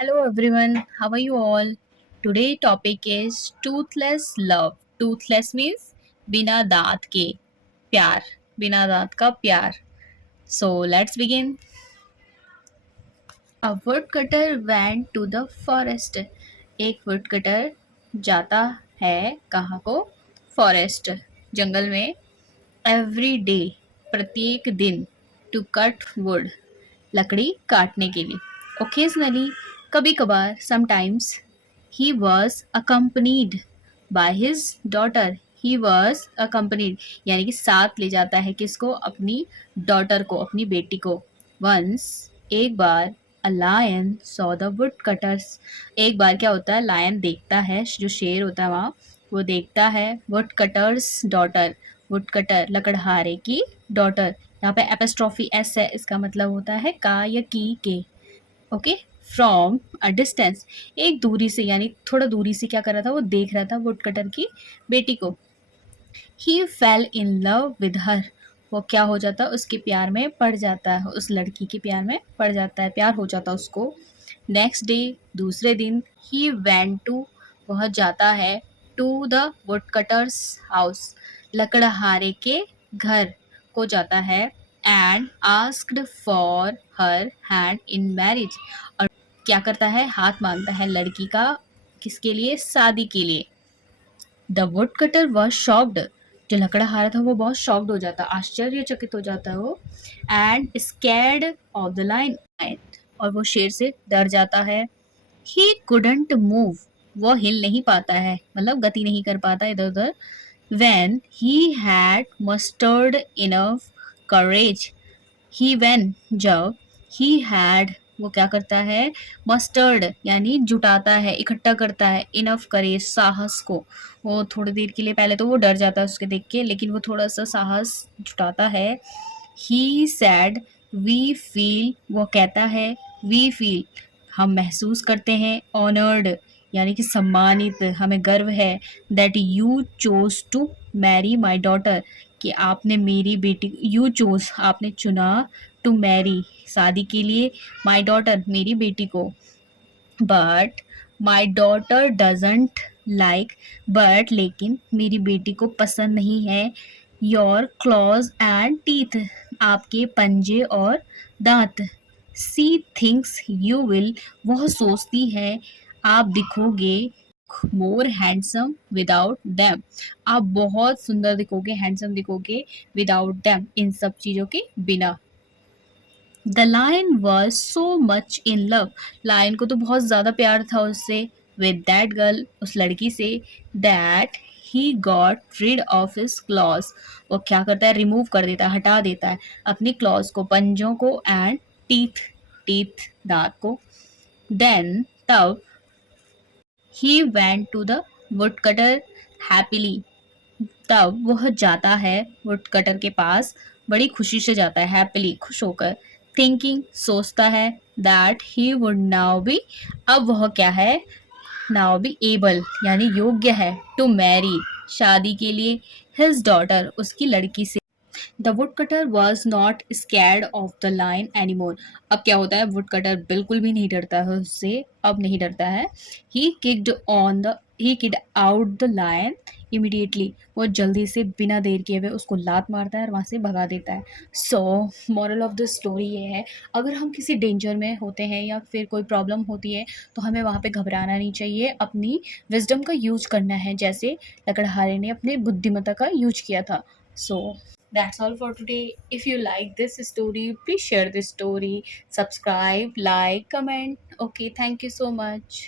Hello everyone, how are you all? Today topic is toothless love. Toothless means बिना दांत के प्यार, बिना दांत का प्यार. So let's begin. A woodcutter went to the forest. एक woodcutter जाता है कहाँ को? Forest, जंगल में. Every day, प्रत्येक दिन. To cut wood, लकड़ी काटने के लिए. Occasionally, कभी कभार, sometimes, he was accompanied by his daughter. He was accompanied यानी कि साथ ले जाता है किसको? अपनी daughter को, अपनी बेटी को. Once, एक बार, a lion saw the woodcutters. एक बार क्या होता है? lion देखता है, जो शेर होता है वहाँ, वो देखता है woodcutters daughter. woodcutter लकड़हारे की daughter. यहाँ पे एपिस्ट्रॉफी एस है, इसका मतलब होता है का या की के. ओके, फ्रॉम अ डिस्टेंस, एक दूरी से, यानी थोड़ा दूरी से क्या कर रहा था? वो देख रहा था वुडकटर की बेटी को. He fell in love with her, वो क्या हो जाता है? उसके प्यार में पड़ जाता है, उस लड़की के प्यार में पड़ जाता है, प्यार हो जाता है उसको. नेक्स्ट डे, दूसरे दिन, ही वेंट टू, वह जाता है, टू द वुडकटर्स हाउस, लकड़हारे के घर को जाता है. And asked for her hand in marriage, और क्या करता है? हाथ मांगता है लड़की का, किसके लिए? शादी के लिए. The wood cutter was shocked, जो लकड़हारा था वो बहुत शॉक्ड हो जाता, आश्चर्यचकित हो जाता है वो. And scared of the line, और वो शेर से डर जाता है. ही कुडंट मूव, वो हिल नहीं पाता है, मतलब गति नहीं कर पाता इधर उधर. When he had mustard enough courage, he when, जब, ही हैड, वो क्या करता है? मस्टर्ड यानी जुटाता है, इकट्ठा करता है, इनफ करेज, साहस को. वो थोड़ी देर के लिए, पहले तो वो डर जाता है उसके देख के, लेकिन वो थोड़ा सा साहस जुटाता है. ही सैड, वी फील, वो कहता है, वी फील, हम महसूस करते हैं, ऑनर्ड यानी कि सम्मानित, हमें गर्व है, that you chose to marry my daughter, कि आपने मेरी बेटी, यू चोज, आपने चुना, टू मैरी, शादी के लिए, माई डॉटर, मेरी बेटी को. But my daughter doesn't like, but लेकिन मेरी बेटी को पसंद नहीं है, योर क्लॉज एंड टीथ, आपके पंजे और दांत. सी थिंक्स यू विल, वह सोचती है आप दिखोगे, मोर हैंडसम विदाउट दैम, आप बहुत सुंदर दिखोगे, हैंडसम दिखोगे, विदाउट दैम, इन सब चीज़ों के बिना. The lion was so much in love, lion को तो बहुत ज़्यादा प्यार था उससे, विद दैट गर्ल, उस लड़की से, that he got rid of his clause, वो क्या करता है? रिमूव कर देता है, हटा देता है अपनी क्लॉज को, पंजों को, एंड टीथ, टीथ दांत को. देन, तब, he went to the woodcutter happily, तब वह जाता है वुडकटर के पास, बड़ी खुशी से जाता है, हैप्पीली, खुश होकर. थिंकिंग, सोचता है, that he would now be, अब वह क्या है? नाउ बी एबल यानी योग्य है, टू मैरी, शादी के लिए, हिज डॉटर, उसकी लड़की से. The wood cutter was not scared of the line any more, अब क्या होता है? वुड कटर बिल्कुल भी नहीं डरता है उससे, अब नहीं डरता है. He kicked out the lion immediately, वो जल्दी से बिना देर किए हुए उसको लात मारता है और वहाँ से भगा देता है. So moral of the story ये है, अगर हम किसी डेंजर में होते हैं या फिर कोई प्रॉब्लम होती है, तो हमें वहाँ पे घबराना नहीं चाहिए, अपनी विजडम का यूज करना है, जैसे लकड़हारे ने अपने बुद्धिमत्ता का यूज किया था. सो that's all for today. If you like this story, please share this story, subscribe, like, comment. Okay, thank you so much.